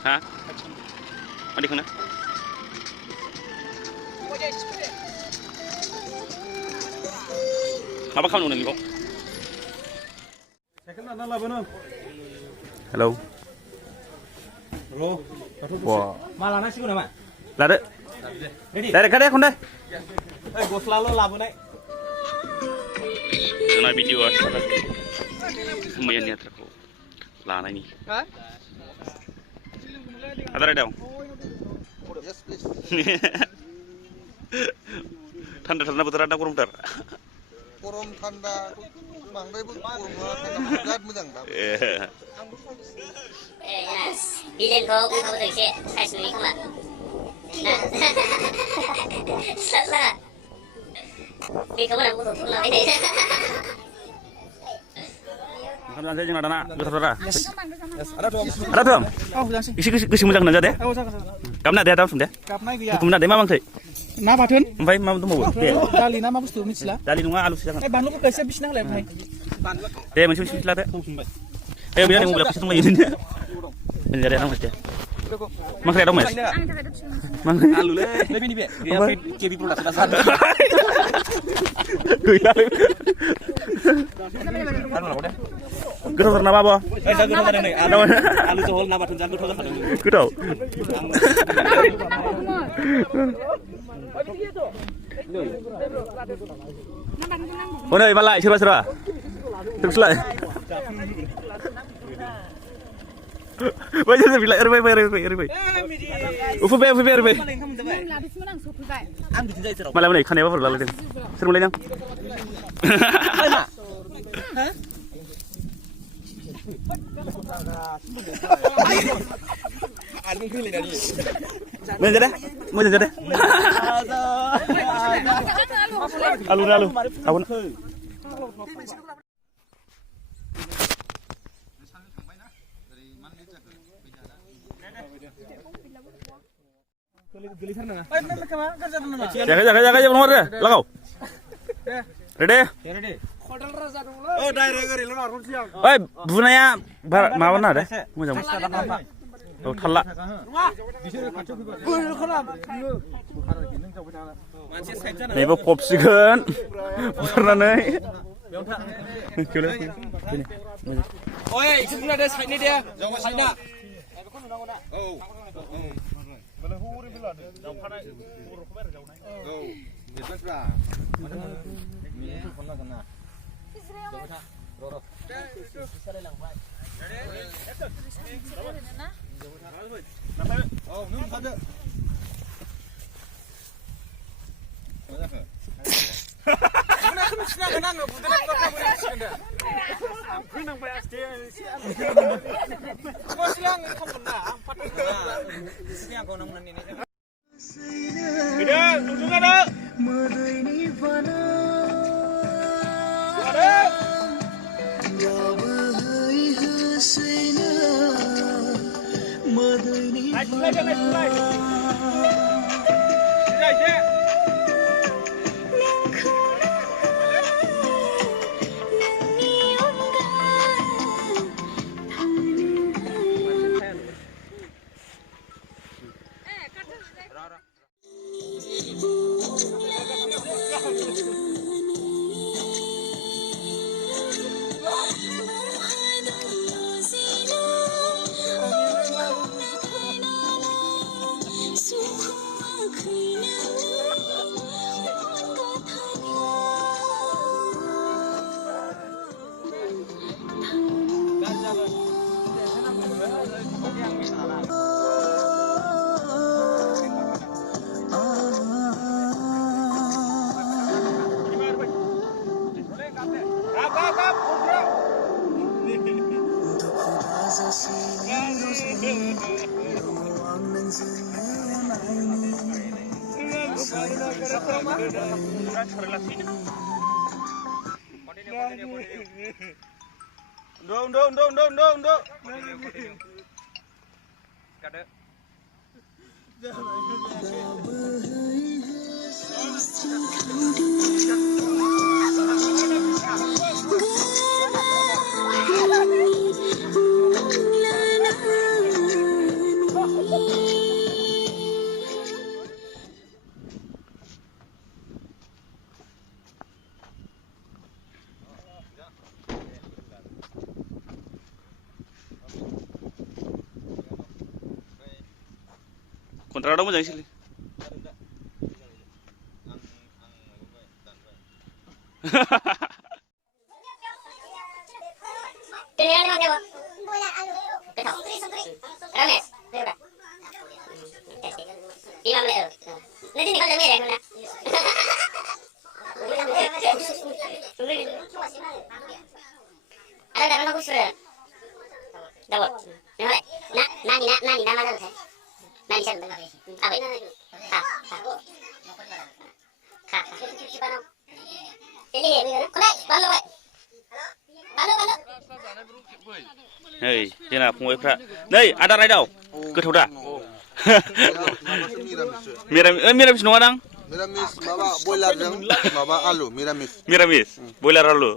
Ha? Mandi kena? Apa kamu nunggu kok? Halo. Wah. Malah nasi guna mak. Lada. Dari kada kon deh. Gosla lo labu naik. Kena video asal. Lumayan niat aku. Lana ini. Ada dong. Yes, please. Tanda betul ada kurang betul. Kurang tanda, manggai bu, kurang tanda berat mudang dah. Yes, ilen kau terkait saya sendiri kamu. Salah. Ini kamu nak butuh pulang ini. Makan saja jangan ada nak, betul-betul. Ada tuh. Isi mudah nanya deh. Kamu nak dia tahu sudah? Kamu nak dia mana bang? Na bathun? Mbak mau tuh mau? Dali na ma bustu misla. Dali nunggu alus jangan. Bantu ko kasi bisna le bhai. Deh masih bislah deh. Biar yang mobil aku tunggu ini. Ini ada nama saja. Mang ada mas? Mang Alu le. Lebih ni be. Dia KB production asal. Kita pernah apa? Alu sohol na bathun jangan thol khadang. Kita. Oh nih malah serba. Terus lah. Baca saya bilang RB. Ufu be. Malah mana ikan apa berlalu deh. Seru mulai yang. Mau jadi? Alu. Abun. Jaga nomor deh. Langau. Ready? Oh, direct gari lo normal siang. Oi, bunanya mau mana deh? Mau jam. Oh, thalak. Nih, bu pop sih kan? Pernah nih. Oh ya, itu ada side ni dia. Side nak. Oh. Ndo. Kada. Kontraknya moजां सोलियो Hei, जोंना फंबायफ्रा नै आदार रायदाव गोथाव दा मिरामिस नङा दां Miramis माबा बयलारजों माबा आलु मिरामिस मिरामिस बयलार आलु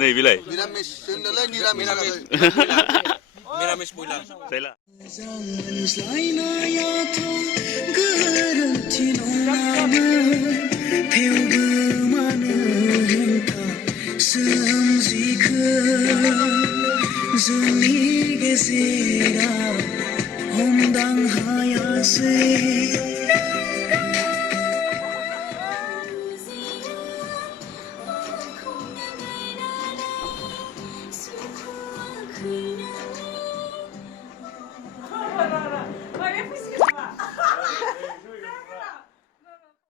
नै बिलाय मिरामिस जोंनालाय निरामिस Miramis boiler. जायला जोंनि गेजेराव हमदां हायासै Cool.